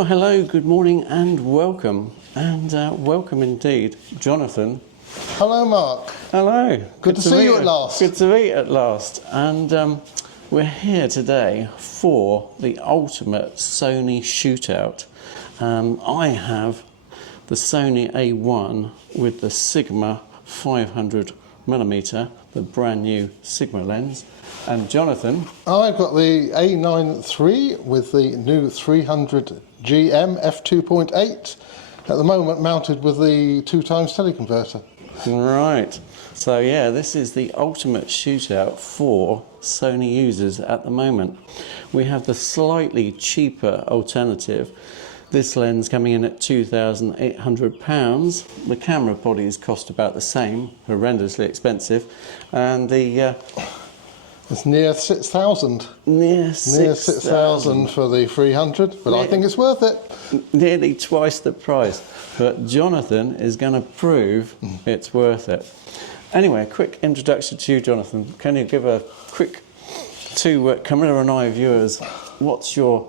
Well, hello, good morning and welcome. And welcome indeed, Jonathan. Hello, Mark. Hello. Good to see you at last. Good to meet you at last. And we're here today for the ultimate Sony shootout. I have the Sony A1 with the Sigma 500mm, the brand new Sigma lens. And Jonathan? I've got the A9III with the new 300 GM f2.8 at the moment, mounted with the 2x teleconverter. Right. So yeah, this is the ultimate shootout for Sony users at the moment. We have the slightly cheaper alternative. This lens coming in at £2,800. The camera bodies cost about the same, horrendously expensive, and the it's near 6,000. Near 6,000 for the 300, but I think it's worth it. Nearly twice the price. But Jonathan is going to prove it's worth it. Anyway, a quick introduction to you, Jonathan. Can you give a quick to Camilla I viewers, what's your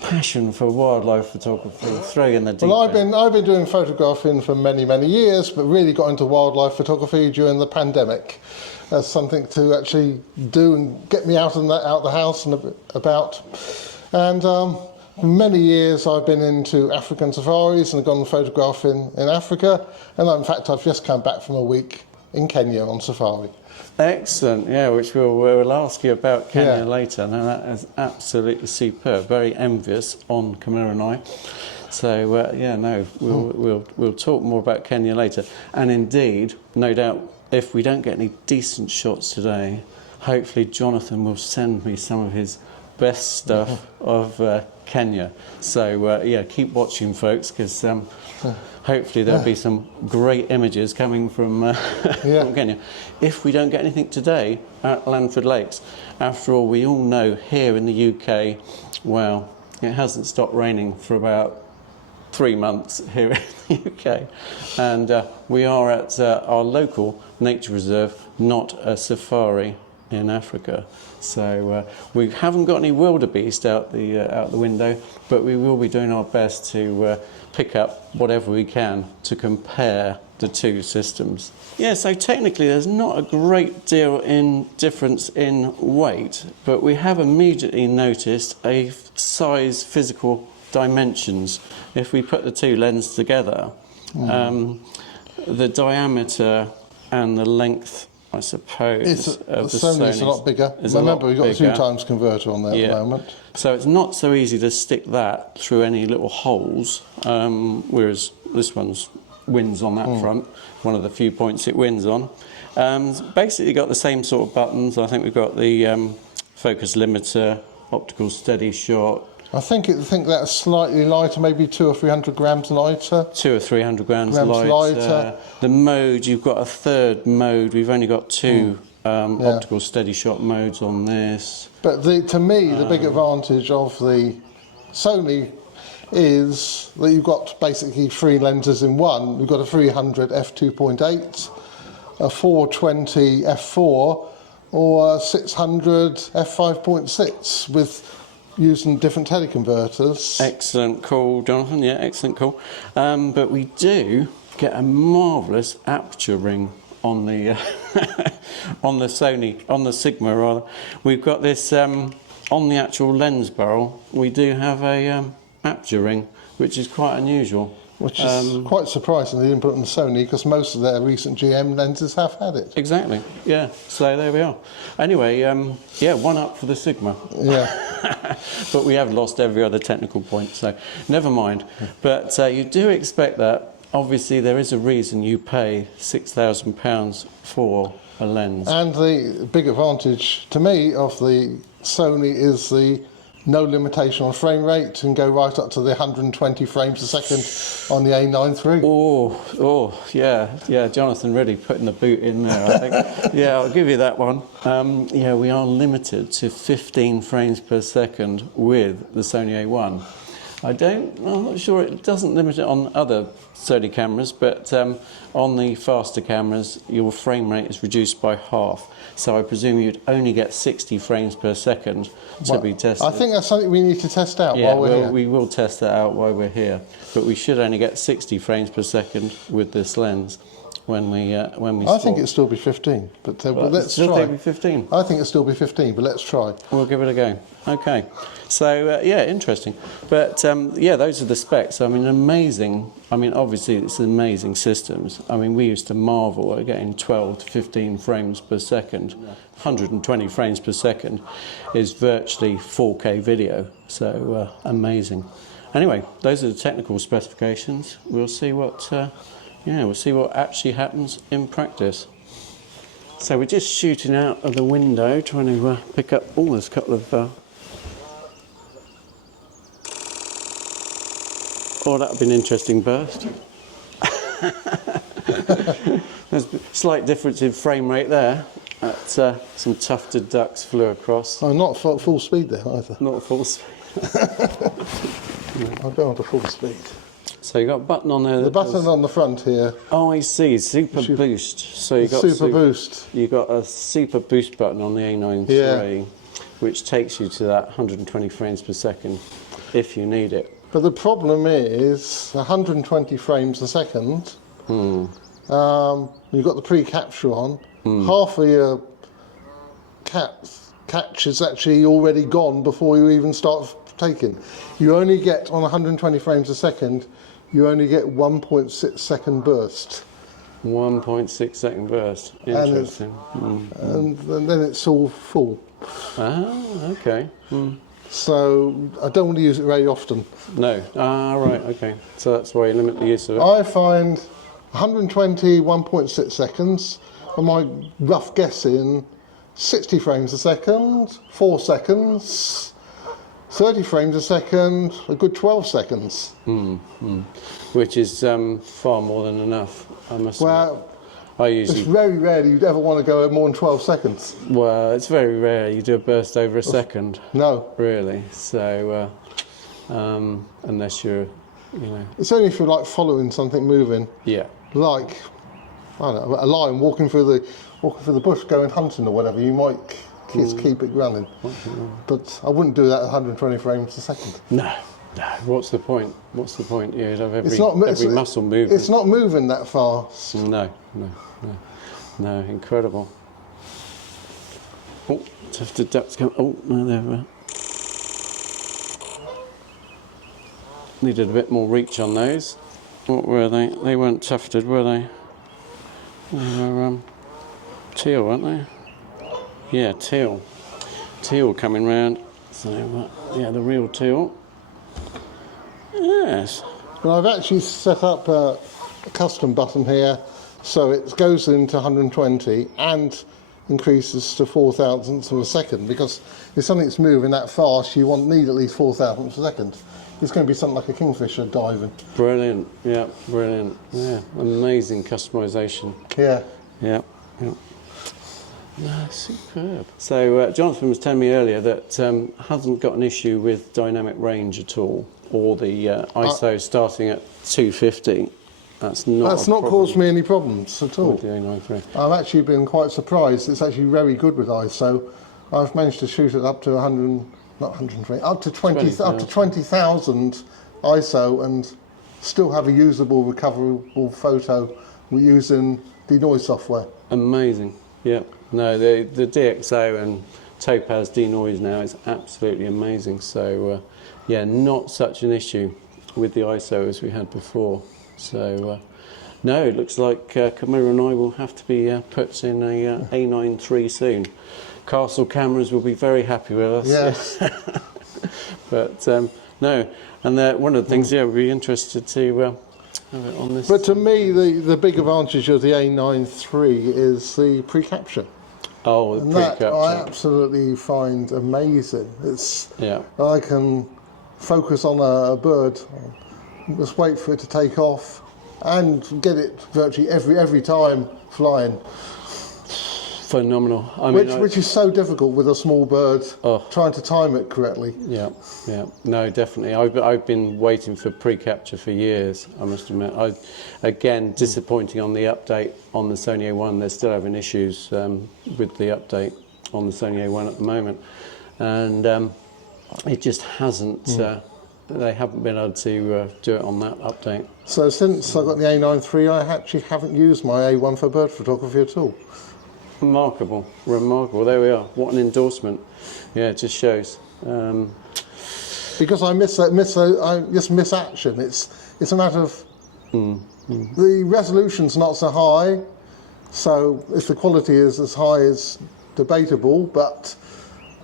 passion for wildlife photography? Throw in the deep Well, end. I've been doing photographing for many years, but really got into wildlife photography during the pandemic as something to actually do and get me out the house and about. And for many years I've been into African safaris and gone photographing in Africa. And in fact, I've just come back from a week in Kenya on safari. Excellent, yeah, which we'll ask you about Kenya later. Now that is absolutely superb. Very envious on Camilla and I. So yeah, no, we'll talk more about Kenya later. And indeed, no doubt, if we don't get any decent shots today, hopefully Jonathan will send me some of his best stuff of Kenya. So yeah, keep watching, folks, because hopefully there'll be some great images coming from, from Kenya. If we don't get anything today at Langford Lakes, after all, we all know here in the UK, well, it hasn't stopped raining for about 3 months here in the UK, and we are at our local nature reserve, not a safari in Africa. So we haven't got any wildebeest out the window, but we will be doing our best to pick up whatever we can to compare the two systems. Yeah, so technically there's not a great deal in difference in weight, but we have immediately noticed a size physical dimensions. If we put the two lenses together, the diameter and the length, I suppose, of the Sony's a lot bigger. Remember, we've got a 2x converter on there at the moment. So it's not so easy to stick that through any little holes, whereas this one's wins on that front, one of the few points it wins on. Basically got the same sort of buttons. I think we've got the focus limiter, optical steady shot. I think that's slightly lighter, maybe 200 or 300 grams lighter. 200 or 300 grams lighter. The mode, you've got a third mode. We've only got two optical steady shot modes on this. But to me, the big advantage of the Sony is that you've got basically 3 lenses in one. You've got a 300 f2.8, a 420 f4, or a 600 f5.6 with using different teleconverters. Excellent call, Jonathan. Yeah, excellent call. But we do get a marvellous aperture ring on the on the Sony, on the Sigma rather. We've got this on the actual lens barrel. We do have a aperture ring, which is quite unusual. Which is quite surprising they didn't put it on Sony, because most of their recent GM lenses have had it. Exactly, yeah, so there we are. Anyway, yeah, one up for the Sigma. Yeah. But we have lost every other technical point, so never mind. But you do expect that. Obviously, there is a reason you pay £6,000 for a lens. And the big advantage to me of the Sony is the no limitation on frame rate, and go right up to the 120 frames a second on the A9III. Oh, yeah, Jonathan really putting the boot in there, I think. Yeah, I'll give you that one. Yeah, we are limited to 15 frames per second with the Sony A1. I'm not sure, it doesn't limit it on other Sony cameras, but on the faster cameras, your frame rate is reduced by half. So I presume you'd only get 60 frames per second to be tested. I think that's something we need to test out while we're here. We will test that out while we're here, but we should only get 60 frames per second with this lens when we I think it'll still be 15, but let's still try. Be 15. I think it'll still be 15, but let's try. We'll give it a go. Okay. So yeah, interesting. But yeah, those are the specs. I mean, amazing. I mean, obviously it's amazing systems. I mean, we used to marvel at getting 12 to 15 frames per second. 120 frames per second is virtually 4K video. So amazing. Anyway, those are the technical specifications. We'll see what we'll see what actually happens in practice. So we're just shooting out of the window, trying to pick up. Oh, there's a couple of. Oh, that would be an interesting burst. There's a slight difference in frame rate there. Some tufted ducks flew across. Oh, not full speed there either. Not full speed. I'll go on to full speed. So you got a button on there. The button on the front here. Oh, I see. Super boost. So you got super boost. You got a super boost button on the A9III, which takes you to that 120 frames per second if you need it. But the problem is 120 frames a second. You've got the pre-capture on. Half of your catch is actually already gone before you even start taking. You only get, on 120 frames a second, you only get 1.6 second burst. 1.6 second burst. Interesting. And then it's all full. Ah, okay. So I don't want to use it very often. No. Ah, right, okay. So that's why you limit the use of it. I find 120, 1.6 seconds, and my rough guessing, 60 frames a second, 4 seconds, 30 frames a second, a good 12 seconds. Which is far more than enough, I must admit. It's very rare you'd ever want to go more than 12 seconds. Well, it's very rare you do a burst over a second. No. Really. So, unless you're, It's only if you're like following something moving. Yeah. Like, I don't know, a lion walking through the bush going hunting or whatever, you might just keep it running. But I wouldn't do that at 120 frames a second. No. What's the point? You'd have every muscle moving. It's not moving that fast. No, incredible. Oh, tufted ducks come. Oh, no, there. Needed a bit more reach on those. What were they? They weren't tufted, were they? They were teal, weren't they? Yeah, teal. Teal coming round. So, yeah, the real teal. Yes. But I've actually set up a custom button here, so it goes into 120 and increases to 4 thousandths of a second, because if something's moving that fast, you need at least 4 thousandths of a second. It's going to be something like a kingfisher diving. Brilliant, yeah, brilliant. Yeah, amazing customisation. Yeah. Yeah. No, superb. So Jonathan was telling me earlier that hasn't got an issue with dynamic range at all, or the ISO starting at 250. That's not caused me any problems at all. With the A9III. I've actually been quite surprised. It's actually very good with ISO. I've managed to shoot it up to 20,000 ISO and still have a usable, recoverable photo using denoise software. Amazing. Yeah. No, the DxO and Topaz denoise now is absolutely amazing. So yeah, not such an issue with the ISO as we had before. So no, it looks like Camilla and I will have to be purchasing a A9III soon. Castle cameras will be very happy with us. Yes. But no, and one of the things, we'd be interested to have it on this. But to me, the big advantage of the A9III is the pre-capture. Oh, the pre-capture. That I absolutely find amazing. I can focus on a bird, just wait for it to take off, and get it virtually every time flying. Phenomenal. I mean, which is so difficult with a small bird, Oh. trying to time it correctly. Yeah, yeah, no, definitely. I've been waiting for pre-capture for years, I must admit. Again, disappointing on the update on the Sony A1. They're still having issues with the update on the Sony A1 at the moment. And it just hasn't, they haven't been able to do it on that update. So since I got the A9III, I actually haven't used my A1 for bird photography at all. Remarkable, remarkable. There we are. What an endorsement. Yeah, it just shows. Because I just miss action. It's a matter of the resolution's not so high, so if the quality is as high as debatable, but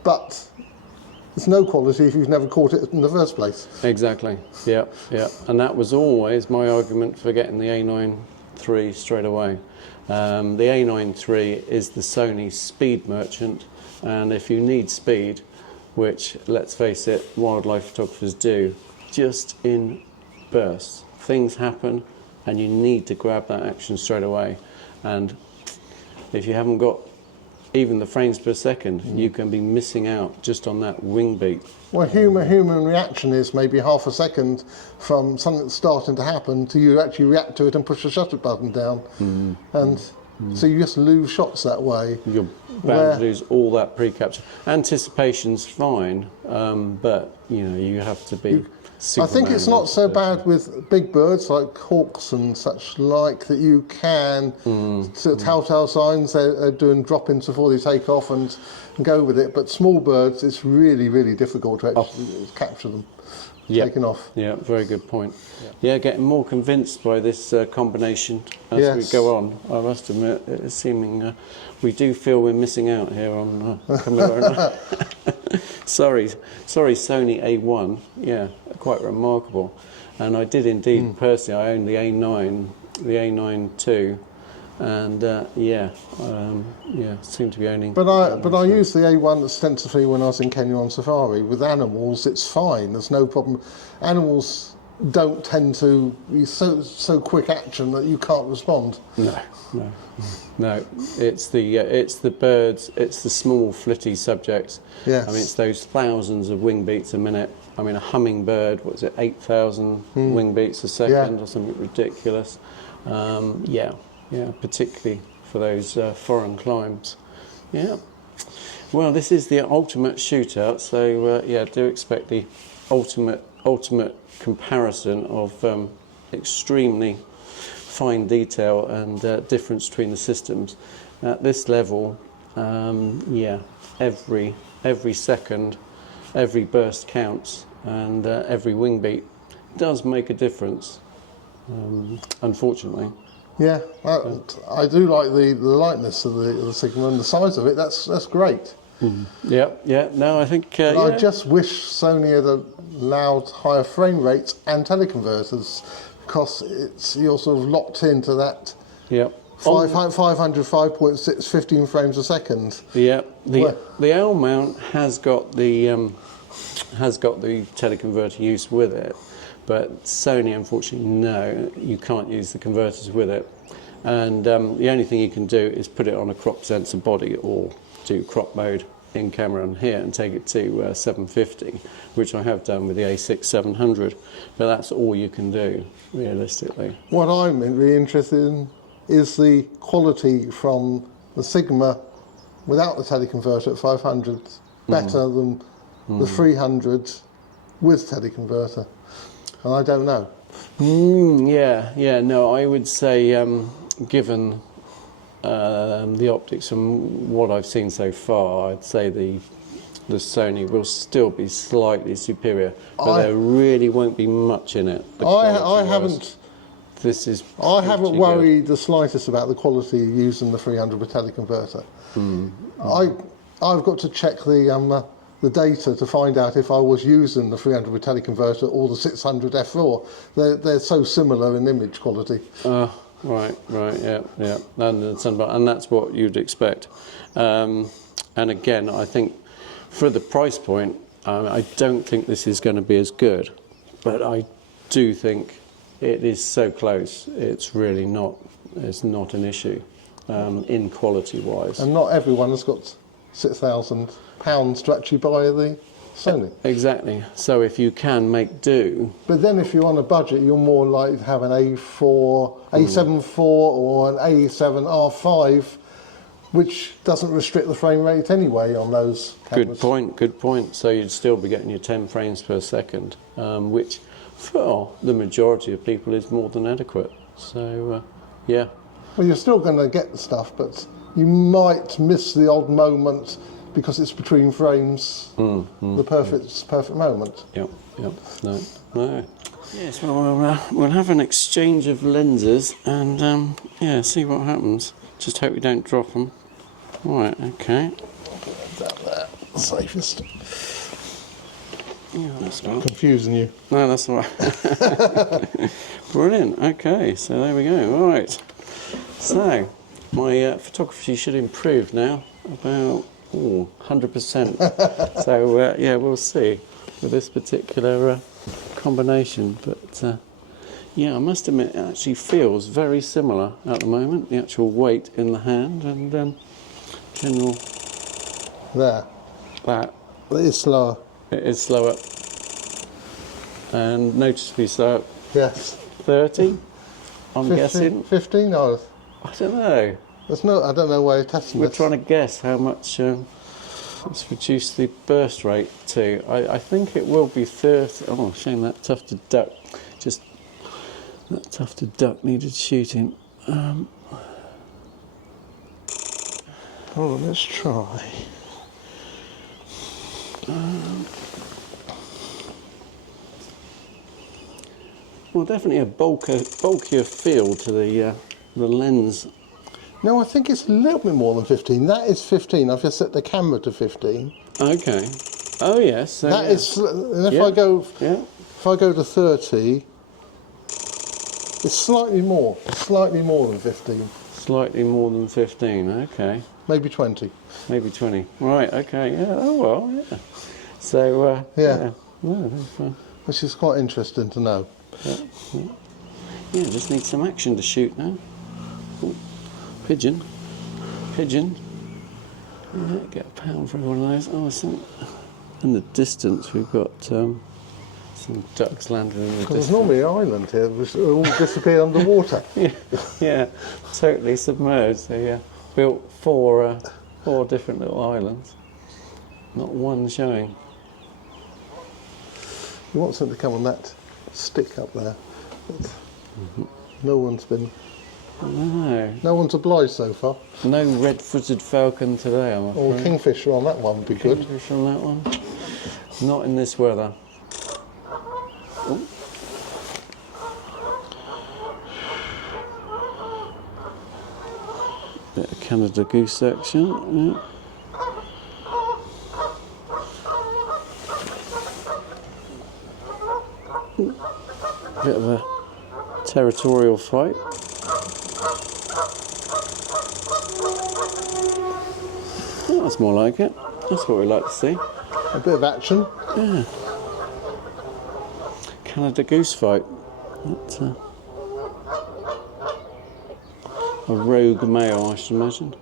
there's no quality if you've never caught it in the first place. Exactly. Yeah, yeah. And that was always my argument for getting the A9III straight away. The A9III is the Sony speed merchant, and if you need speed, which, let's face it, wildlife photographers do, just in bursts. Things happen and you need to grab that action straight away. And if you haven't got even the frames per second, you can be missing out just on that wing beat. Well, human reaction is maybe half a second from something starting to happen to you actually react to it and push the shutter button down. And so you just lose shots that way. You're bound to lose all that pre-capture. Anticipation's fine, but you know, you have to be I think it's not so bad with big birds like hawks and such like that you can telltale signs they're doing drop-ins before they take off and go with it, but small birds it's really, really difficult to actually capture them taking off. Yeah, very good point. Yeah, getting more convinced by this combination as we go on. I must admit, it's seeming we do feel we're missing out here on Camilla. Sorry, Sony A1. Yeah, quite remarkable. And I did indeed personally. I own the A9, the A9 II, and seem to be owning. But I used the A1 extensively when I was in Kenya on safari. With animals, it's fine. There's no problem. Animals don't tend to be so quick action that you can't respond. No. It's the birds. It's the small flitty subjects. Yes. I mean, it's those thousands of wing beats a minute. I mean, a hummingbird, what is it, 8,000 wing beats a second or something ridiculous. Particularly for those foreign climes. Yeah. Well, this is the ultimate shootout, so do expect the ultimate comparison of extremely fine detail and difference between the systems. At this level, every second, every burst counts, and every wing beat does make a difference, unfortunately. Yeah, I do like the lightness of the Sigma and the size of it. That's great. No, I think. I just wish Sony had allowed higher frame rates and teleconverters, because you're sort of locked into that. 500, 5.6, 15 frames a second. Yeah, the L mount has got the teleconverter use with it. But Sony, unfortunately, no, you can't use the converters with it. And the only thing you can do is put it on a crop sensor body or do crop mode in camera on here and take it to 750, which I have done with the A6-700. But that's all you can do, realistically. What I'm really interested in is the quality from the Sigma without the teleconverter at 500 better than the 300 with teleconverter. And I don't know. No, I would say, given the optics and what I've seen so far, I'd say the Sony will still be slightly superior, but there really won't be much in it. I haven't worried the slightest about the quality using the 300 with teleconverter. I've got to check the data to find out if I was using the 300 with teleconverter or the 600 f4. They're so similar in image quality. Right, yeah. And that's what you'd expect. And again, I think for the price point, I don't think this is going to be as good, but I do think it is so close. It's really not. It's not an issue. in quality-wise. And not everyone has got £6,000 to actually buy the Sony. Exactly. So if you can make do, But then if you're on a budget, you're more likely to have an A7 IV or an A7R5, which doesn't restrict the frame rate anyway on those cameras. good point. So you'd still be getting your 10 frames per second, which for the majority of people is more than adequate. So, yeah. Well, you're still going to get the stuff, but you might miss the odd moment because it's between frames, the perfect moment. Yep. No. Yes, well, we'll have an exchange of lenses and, yeah, see what happens. Just hope we don't drop them. Right, okay. Down there, safest. Yeah, that's all right. Confusing you. No, that's all right. Brilliant. Okay, so there we go. All right. So my photography should improve now about 100%. So yeah, we'll see with this particular combination. But yeah, I must admit, it actually feels very similar at the moment. The actual weight in the hand and general. There. That. It is slower. It is slower. And noticeably slower. Yes. 30, I'm 15, guessing. 15? Oh, I don't know. I don't know why you're testing We're this. trying to guess how much let's reduce the burst rate to. I think it will be 30. Oh, shame that tufted duck. Just that tufted duck needed shooting. Hold on, let's try. Well, definitely a bulkier feel to the lens. No, I think it's a little bit more than 15. That is 15. I've just set the camera to 15. Okay. Oh yes. So That yeah. is, and if Yeah. I go to 30, it's slightly more than 15. Slightly more than 15. Okay. Maybe 20. Maybe 20. Right. Okay. Yeah. Oh well. Yeah. So Yeah. No, that's fine. Which is quite interesting to know. Yeah, just need some action to shoot now. Ooh, pigeon. Yeah, get £1 for one of those. Oh, in the distance we've got some ducks landing in the Because there's distance. normally an island here, which all disappear underwater. Yeah, totally submerged. So yeah, built four different little islands. Not one showing. You want something to come on that stick up there. But no one's obliged so far. No red-footed falcon today, I'm afraid. Or kingfisher on that one would be good. Kingfish on that one. Not in this weather. Oh. Bit of Canada goose action. Yeah. Bit of a territorial fight. Oh, that's more like it. That's what we like to see. A bit of action. Yeah. Canada goose fight. That's a rogue male, I should imagine.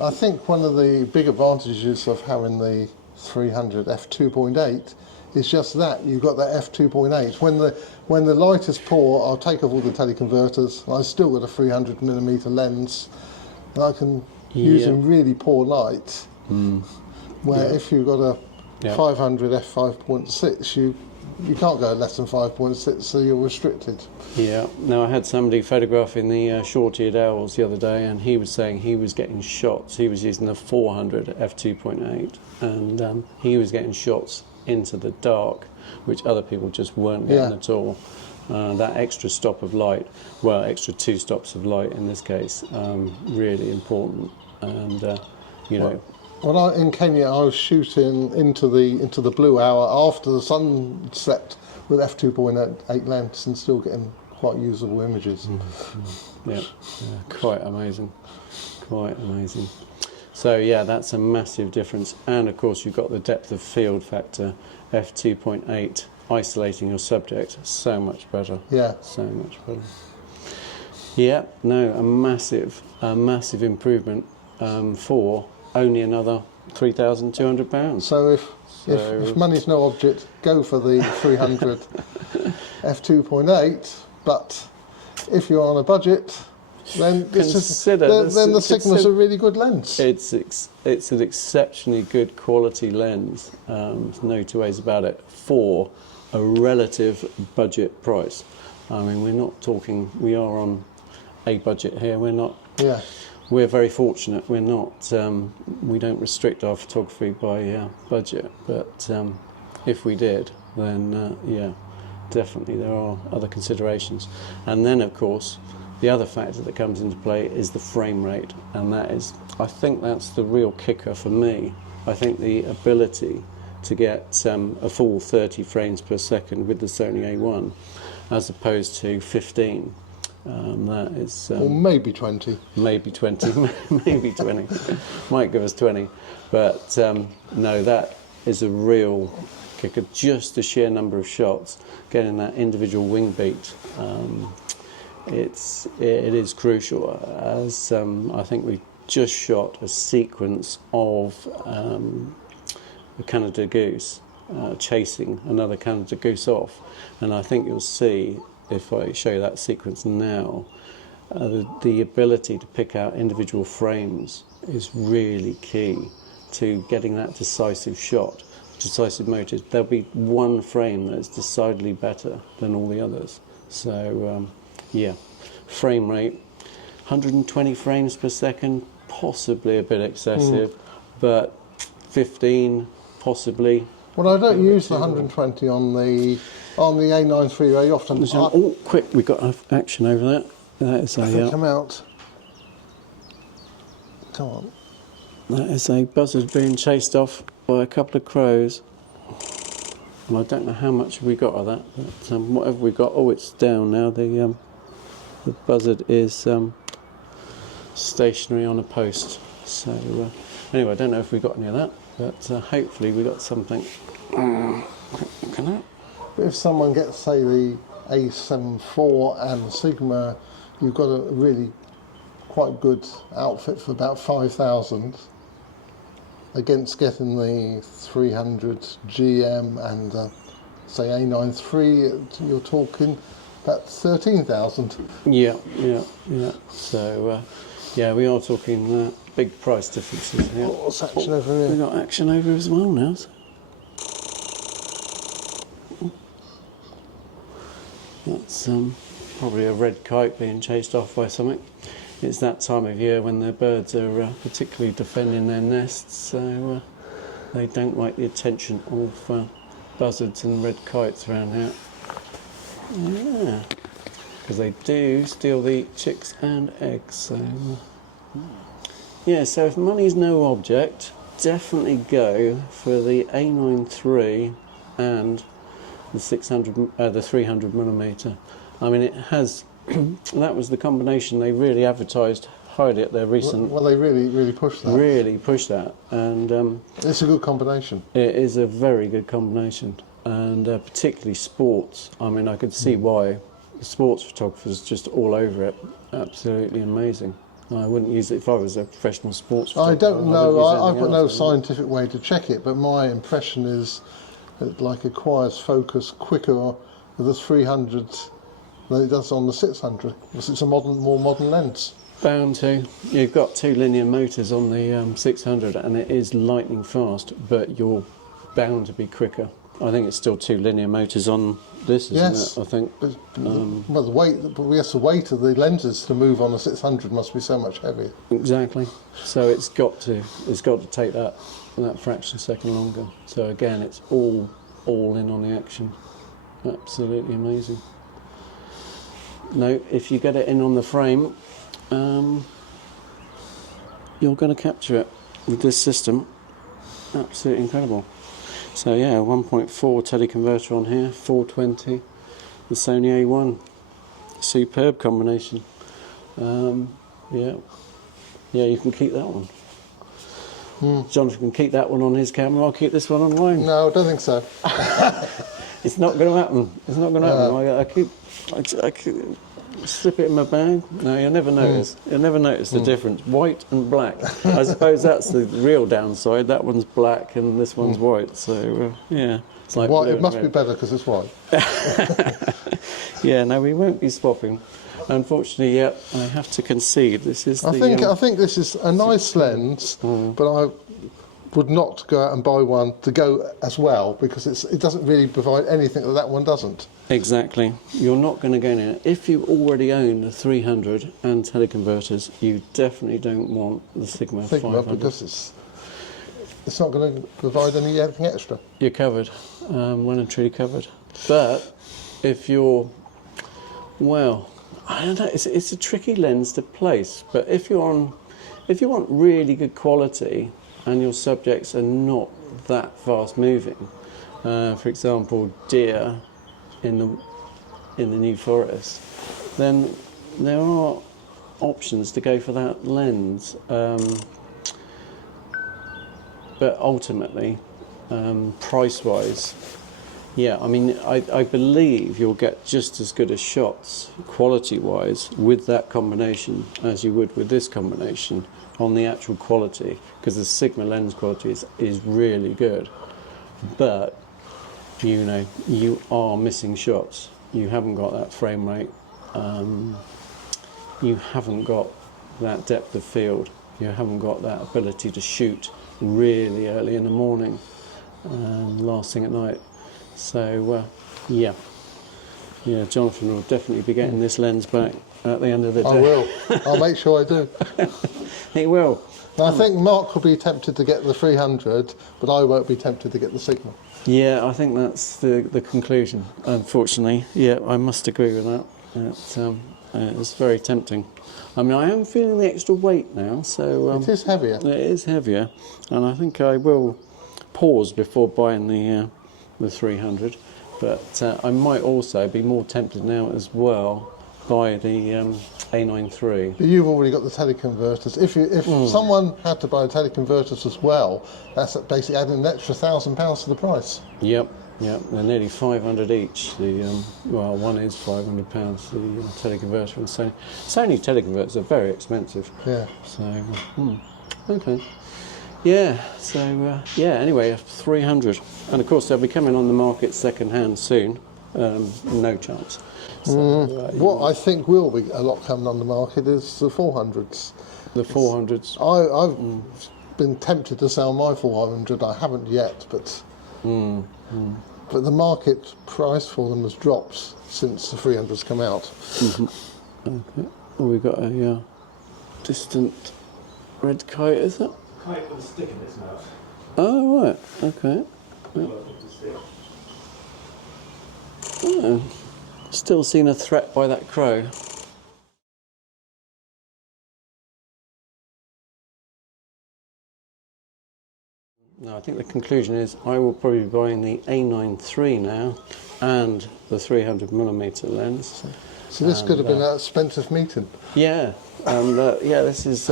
I think one of the big advantages of having the 300 f2.8 is just that you've got that f2.8. When the light is poor, I'll take off all the teleconverters. I've still got a 300mm lens, and I can use in really poor light. Where if you've got a 500 f5.6, you can't go less than 5.6, so you're restricted. Yeah. Now, I had somebody photographing the short-eared owls the other day, and he was saying he was getting shots. He was using the 400 f2.8, and he was getting shots into the dark, which other people just weren't getting at all. That extra stop of light, well, extra 2 stops of light in this case, really important. And you know. When in Kenya, I was shooting into the blue hour after the sun set with f2.8 lens and still getting quite usable images. Yeah, quite amazing, quite amazing. So yeah, that's a massive difference. And of course, you've got the depth of field factor, f2.8, isolating your subject so much better. Yeah. So much better. Yeah, no, a massive improvement for only another £3,200. So if money's no object, go for the 300 f2.8. But if you're on a budget, then the Sigma's a really good lens. It's an exceptionally good quality lens. There's no two ways about it, for a relative budget price. I mean, we are on a budget here. We're very fortunate. We don't restrict our photography by budget, but if we did, then yeah, definitely there are other considerations. And then, of course, the other factor that comes into play is the frame rate, and I think that's the real kicker for me. I think the ability to get a full 30 frames per second with the Sony A1, as opposed to 15. That is... or maybe 20. Maybe 20, maybe 20. Might give us 20. But no, that is a real kicker. Just the sheer number of shots, getting that individual wing beat, it is crucial. As I think we just shot a sequence of a Canada goose chasing another Canada goose off, and I think you'll see, if I show you that sequence now, the ability to pick out individual frames is really key to getting that decisive shot, decisive motive. There'll be one frame that's decidedly better than all the others. So yeah, frame rate, 120 frames per second, possibly a bit excessive, but 15 possibly. Well, I don't use the 120 on the A9III very often. Oh, quick, we've got action over that. That is come out. Come on. That is a buzzard being chased off by a couple of crows. And I don't know how much we got of that, but whatever we got, oh, it's down now. The buzzard is stationary on a post. So anyway, I don't know if we got any of that, but hopefully we got something. Look at that. If someone gets, say, the A7IV and Sigma, you've got a really quite good outfit for about 5,000 against getting the 300 GM and say A9III, you're talking about 13,000. Yeah. So yeah, we are talking big price differences here. What's action over here? We've got action over as well now. So. That's probably a red kite being chased off by something. It's that time of year when the birds are particularly defending their nests, so they don't like the attention of buzzards and red kites around here. Yeah, because they do steal the chicks and eggs. So yeah, so if money's no object, definitely go for the A9III and the 300mm. I mean, it has. That was the combination they really advertised highly at their recent. Well, they really pushed that. Really pushed that, and it's a good combination. It is a very good combination, and particularly sports. I mean, I could see why the sports photographers just all over it. Absolutely amazing. I wouldn't use it if I was a professional sports photographer. I don't know. I've got no scientific way to check it, but my impression is it acquires focus quicker with the 300 than it does on the 600, because it's a more modern lens. Bound to. You've got 2 linear motors on the 600, and it is lightning fast, but you're bound to be quicker. I think it's still 2 linear motors on this, isn't it? I think. Well, the weight of the lenses to move on a 600 must be so much heavier. Exactly. So it's got to take that fraction of a second longer. So again, it's all in on the action. Absolutely amazing. No, if you get it in on the frame, you're going to capture it with this system. Absolutely incredible. So yeah, 1.4 teleconverter on here, 420, the Sony A1, superb combination. Yeah, you can keep that one. Jonathan can keep that one on his camera. I'll keep this one on mine. No, I don't think so. It's not going to happen. It's not going to happen. I keep slip it in my bag. No, you'll never notice. You'll never notice the difference. White and black. I suppose that's the real downside. That one's black and this one's white. So yeah, it's like White, blue it and must red. be better because it's white. Yeah, no, we won't be swapping. Unfortunately, yeah, I have to concede. This is I think this is a nice lens, but I would not go out and buy one to go as well because it doesn't really provide anything that one doesn't. Exactly. You're not going to go in it. If you already own the 300 and teleconverters, you definitely don't want the Sigma 500. Because it's not going to provide anything extra. You're covered, well and truly covered. But if you're, well, I don't know. It's a tricky lens to place. But if you want really good quality and your subjects are not that fast moving, for example, deer in the New Forest, then there are options to go for that lens. But ultimately, price-wise, yeah, I mean, I believe you'll get just as good as shots, quality-wise, with that combination as you would with this combination on the actual quality, because the Sigma lens quality is really good. But, you know, you are missing shots. You haven't got that frame rate. You haven't got that depth of field. You haven't got that ability to shoot really early in the morning and last thing at night. So yeah, Jonathan will definitely be getting this lens back at the end of the day. I will. I'll make sure I do. He will. I think Mark will be tempted to get the 300, but I won't be tempted to get the Sigma. Yeah, I think that's the conclusion, unfortunately. Yeah, I must agree with that. It's very tempting. I mean, I am feeling the extra weight now, so... it is heavier. It is heavier, and I think I will pause before buying the 300, but I might also be more tempted now as well by the A9III. But you've already got the teleconverters. If someone had to buy teleconverters as well, that's basically adding an extra £1,000 to the price. Yep, they're nearly 500 each. Well, one is £500, the teleconverter and Sony teleconverters are very expensive. Yeah. So, okay. Yeah, so, anyway, 300. And of course, they'll be coming on the market second hand soon. No chance. So, What I think will be a lot coming on the market is the 400s. The 400s. I've been tempted to sell my 400. I haven't yet, but the market price for them has dropped since the 300s come out. Okay. Well, we've got a distant red kite, is it? Kite with a stick in its mouth. Oh, right. Okay. Oh, still seen a threat by that crow. No, I think the conclusion is I will probably be buying the A9III now and the 300mm lens. So this could have been an expensive meeting. Yeah, and this is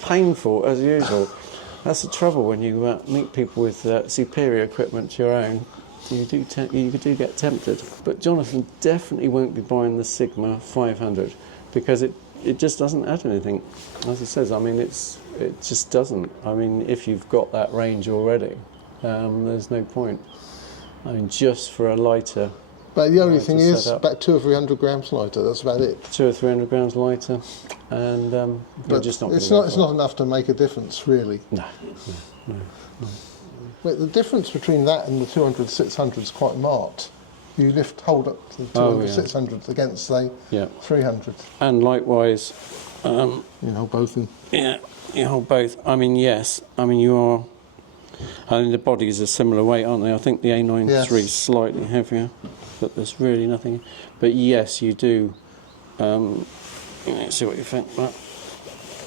painful as usual. That's the trouble when you meet people with superior equipment to your own. You do get tempted. But Jonathan definitely won't be buying the Sigma 500 because it just doesn't add anything. As it says, I mean, it just doesn't. I mean, if you've got that range already, there's no point. I mean, just for a lighter. But the only thing is, setup. about 200 or 300 grams lighter. That's about it. 200 or 300 grams lighter, and you're But just not. it's gonna not. It's not enough to make a difference, really. No. But the difference between that and the 200 600 is quite marked. You hold up the 200 600 against, say, 300. And likewise, You know, both in. yeah, you hold both. I mean, yes. I mean, you are. I mean, the bodies are similar weight, aren't they? I think the A9III is slightly heavier, but there's really nothing. But yes, you do. See what you think, but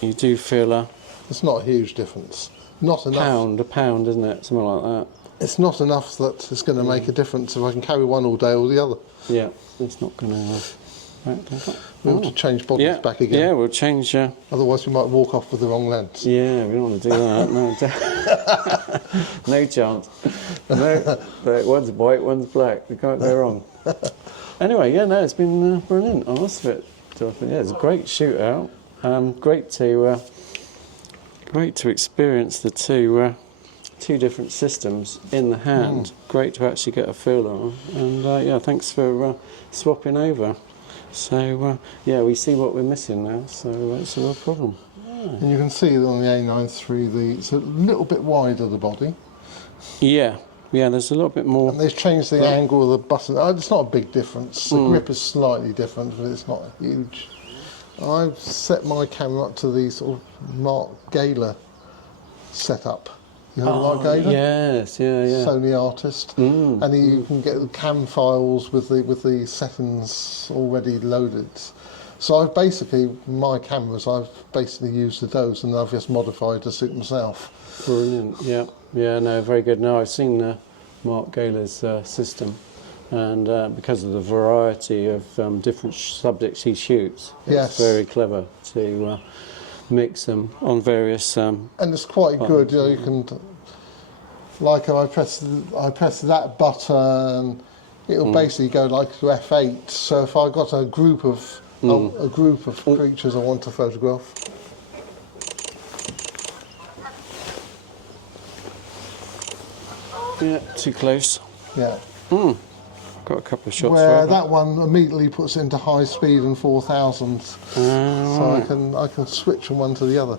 you do feel It's not a huge difference. Not enough. a pound, isn't it? Something like that. It's not enough that it's going to make a difference if I can carry one all day or the other. Yeah, it's not going to. We ought to change bodies back again. Yeah, we'll change. Otherwise, we might walk off with the wrong lens. Yeah, we don't want to do that. No, no chance. No, one's white, one's black. We can't go wrong. Anyway, yeah, no, it's been brilliant. I must admit, Jonathan. Yeah, it's a great shootout. Great to experience the two different systems in the hand. Great to actually get a feel of them. And yeah, thanks for swapping over. So yeah, we see what we're missing now. So it's a real problem. And you can see that on the A9III, it's a little bit wider, the body. Yeah, there's a little bit more. And they've changed the angle of the button. It's not a big difference. The grip is slightly different, but it's not huge. I've set my camera up to the sort of Mark Gaylor setup. You heard of Mark Gaylor? Yes, yeah. Sony artist. And you can get the cam files with the settings already loaded. So I've basically, my cameras, I've basically used those and I've just modified to suit myself. Brilliant, yeah, no, very good. No, I've seen Mark Gaylor's system, and because of the variety of different subjects he shoots, it's very clever to mix them on various. And it's quite good. You know, you can, like, I press that button, it'll basically go like to f8. So if I got a group of creatures I want to photograph. Yeah, too close. Yeah. Got a couple of shots. Where that one immediately puts it into high speed and 4000. So I can switch from one to the other.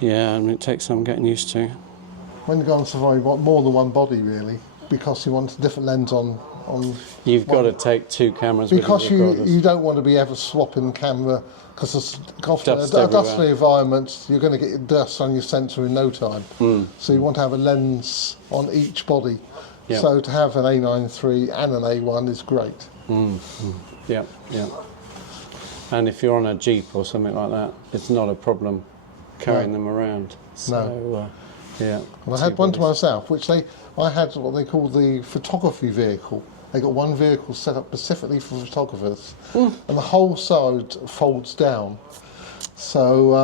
Yeah, and it takes some getting used to. When you go on safari, you want more than one body really, because you want a different lens on. You've got to take two cameras. Because you don't want to be ever swapping camera, because often in a dusty environment you're going to get dust on your sensor in no time. So you want to have a lens on each body. Yep. So to have an A9III and an A1 is great. Yeah. And if you're on a Jeep or something like that, it's not a problem carrying them around. So, yeah. And I had one to myself, which I had what they call the photography vehicle. They got one vehicle set up specifically for photographers, and the whole side folds down. So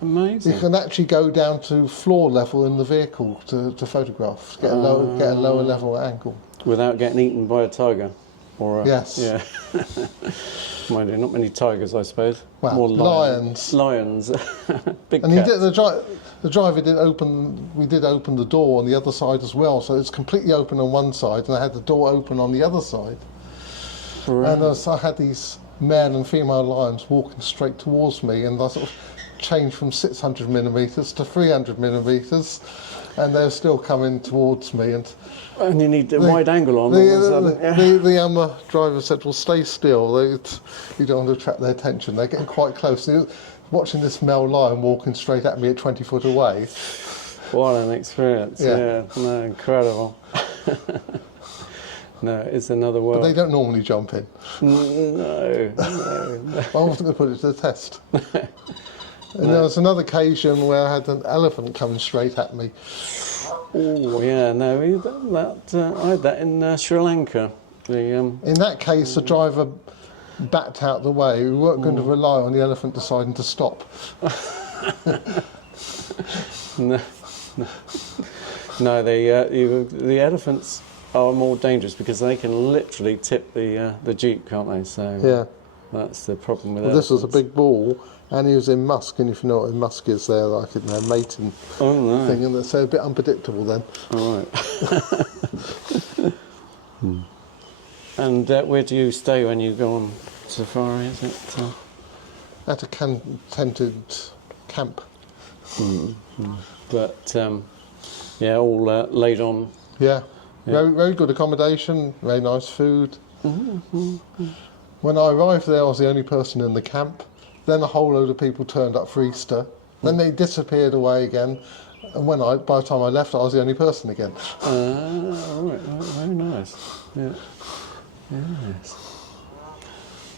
amazing. You can actually go down to floor level in the vehicle to photograph, get a lower level angle. Without getting eaten by a tiger? Or yes. Yeah. Mind you, not many tigers, I suppose. Well, more lions. Lions. Big and cats. The driver did open. We did open the door on the other side as well, so it's completely open on one side, and I had the door open on the other side. Right. And I had these male and female lions walking straight towards me, and I sort of changed from 600 millimeters to 300 millimeters, and they're still coming towards me. And you need a wide angle on. The driver said, "Well, stay still. You don't want to attract their attention. They're getting quite close." Watching this male lion walking straight at me at 20 foot away. What an experience! Yeah, no, incredible. No, it's another world. But they don't normally jump in. No. I wasn't going to put it to the test. And there was another occasion where I had an elephant coming straight at me. Oh yeah, no, I had that in Sri Lanka. In that case, the driver backed out the way. We weren't going to rely on the elephant deciding to stop. No, the elephants are more dangerous because they can literally tip the Jeep, can't they? So yeah, that's the problem with this was a big bull, and he was in musk, and if you know what musk is, they're like in their mating thing, and they're a bit unpredictable then. All right. And where do you stay when you go on safari? Is it at a tented camp? But yeah, all laid on. Yeah. Very good accommodation, very nice food. When I arrived there, I was the only person in the camp. Then a whole load of people turned up for Easter. Then they disappeared away again. And by the time I left, I was the only person again. All right, very nice. Yeah. Yes.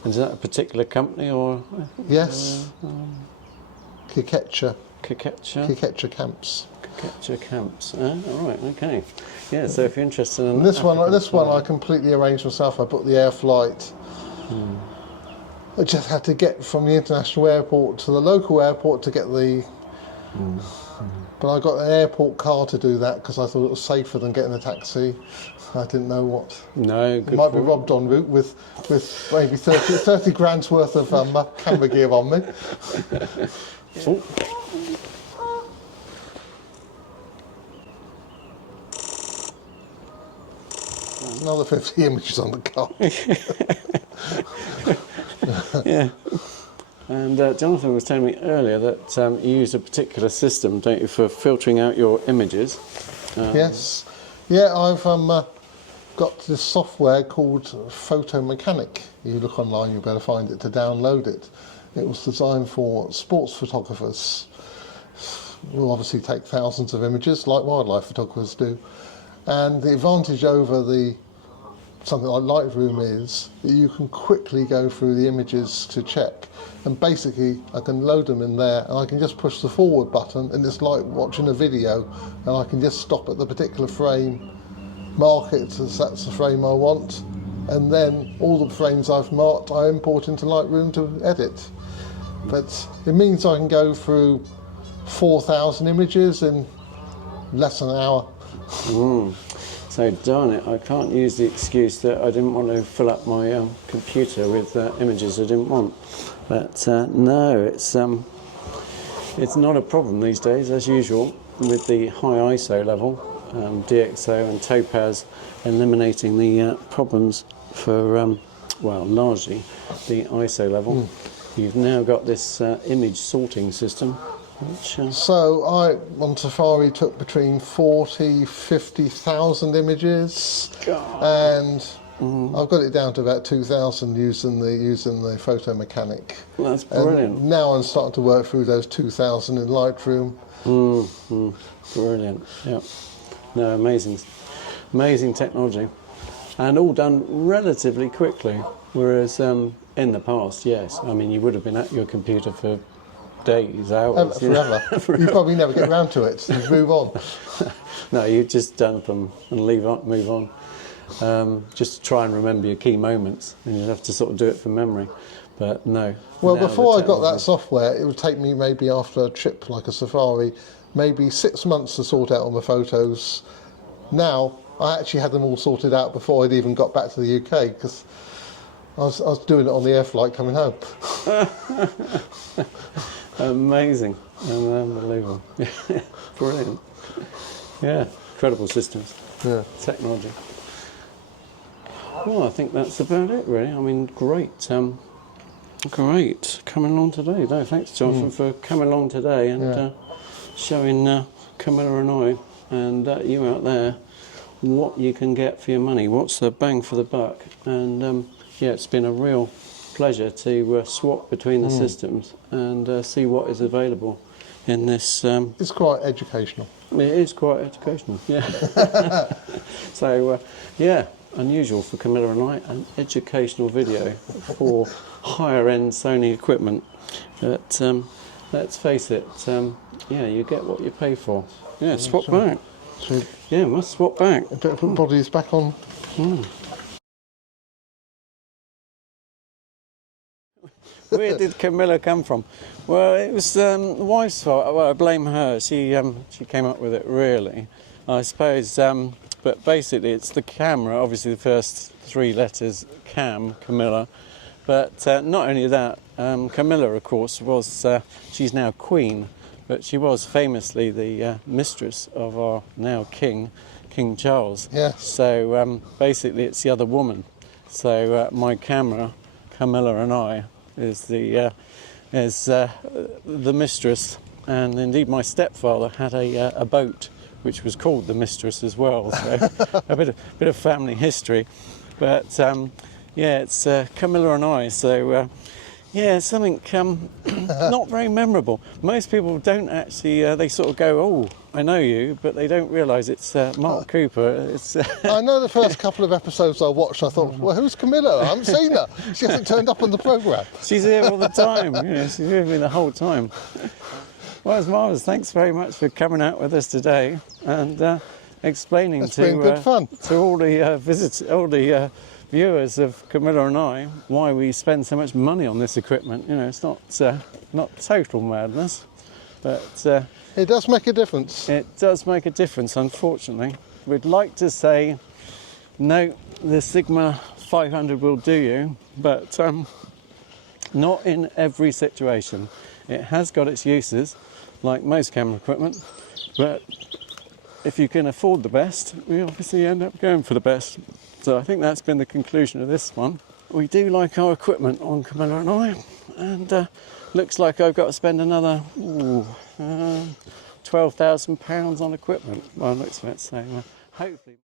Is that a particular company or? Yes. Kikecha Camps. Kikecha Camps. All right. Okay. Yeah. So if you're interested in this one, I completely arranged myself. I booked the air flight. I just had to get from the international airport to the local airport to get the But I got an airport car to do that because I thought it was safer than getting a taxi. I didn't know what. No, It might be robbed en route with maybe 30 grand's worth of camera gear on me. Oh. Another 50 images on the car. Yeah. And Jonathan was telling me earlier that you use a particular system, don't you, for filtering out your images? Yes. Yeah, I've got this software called Photo Mechanic. You look online, you'll be able to find it to download it. It was designed for sports photographers. We'll obviously take thousands of images, like wildlife photographers do. And the advantage over something like Lightroom is that you can quickly go through the images to check. And basically, I can load them in there, and I can just push the forward button, and it's like watching a video, and I can just stop at the particular frame, mark it as that's the frame I want, and then all the frames I've marked I import into Lightroom to edit. But it means I can go through 4,000 images in less than an hour. So darn it, I can't use the excuse that I didn't want to fill up my computer with images I didn't want. But no, it's not a problem these days, as usual, with the high ISO level, DxO and Topaz eliminating the problems for, well, largely the ISO level. You've now got this image sorting system. So I, on Safari, took between 40, 50,000 images, and I've got it down to about 2,000 using the Photo Mechanic. Well, that's brilliant. And now I'm starting to work through those 2,000 in Lightroom. Brilliant. Yeah. No, amazing technology, and all done relatively quickly. Whereas in the past, yes, I mean you would have been at your computer for days, hours, forever. You probably never get round to it. You move on. No, you just dump them and move on. Just to try and remember your key moments, and you'd have to sort of do it from memory. But no. Well, before I got that software, it would take me maybe after a trip like a safari, maybe 6 months to sort out all my photos. Now, I actually had them all sorted out before I'd even got back to the UK, because I was doing it on the air flight coming home. Amazing and unbelievable. Brilliant. Yeah, incredible systems. Yeah. Technology. Well, I think that's about it, really. I mean, great. Great coming along today. No, thanks, Jonathan, for coming along today and showing Camilla and I and you out there what you can get for your money. What's the bang for the buck? And yeah, it's been a real pleasure to swap between the systems and see what is available in this. It's quite educational. It is quite educational, yeah. So, yeah, unusual for Camilla and I, an educational video for higher-end Sony equipment. But let's face it, yeah, you get what you pay for. Yeah, swap back. Yeah, must swap back. Better put bodies back on. Where did Camilla come from? Well, it was the wife's fault. Well, I blame her. She came up with it, really, I suppose. But basically, it's the camera. Obviously, the first 3 letters, Camilla. But not only that, Camilla, of course, was she's now Queen, but she was famously the mistress of our now King Charles. Yes. So basically, it's the other woman. So my camera, Camilla and I, is the mistress, and indeed my stepfather had a boat which was called the Mistress as well. So a bit of family history, but yeah, it's Camilla and I. So yeah, something not very memorable. Most people don't actually. They sort of go, "Oh, I know you," but they don't realise it's Mark Cooper. It's. I know the first couple of episodes I watched. I thought, well, who's Camilla? I haven't seen her. She hasn't turned up on the programme. She's here all the time. You know, she's with me the whole time. Well, it's marvellous. Thanks very much for coming out with us today and explaining It's been good fun. to all the viewers of Camilla and I why we spend so much money on this equipment. You know, it's not total madness, But It does make a difference. it does make a difference, unfortunately. We'd like to say, no, the Sigma 500 will do you, but not in every situation. It has got its uses, like most camera equipment, but if you can afford the best, we obviously end up going for the best. So I think that's been the conclusion of this one. We do like our equipment on Camilla and I, and looks like I've got to spend another £12,000 on equipment by the looks of it. So hopefully.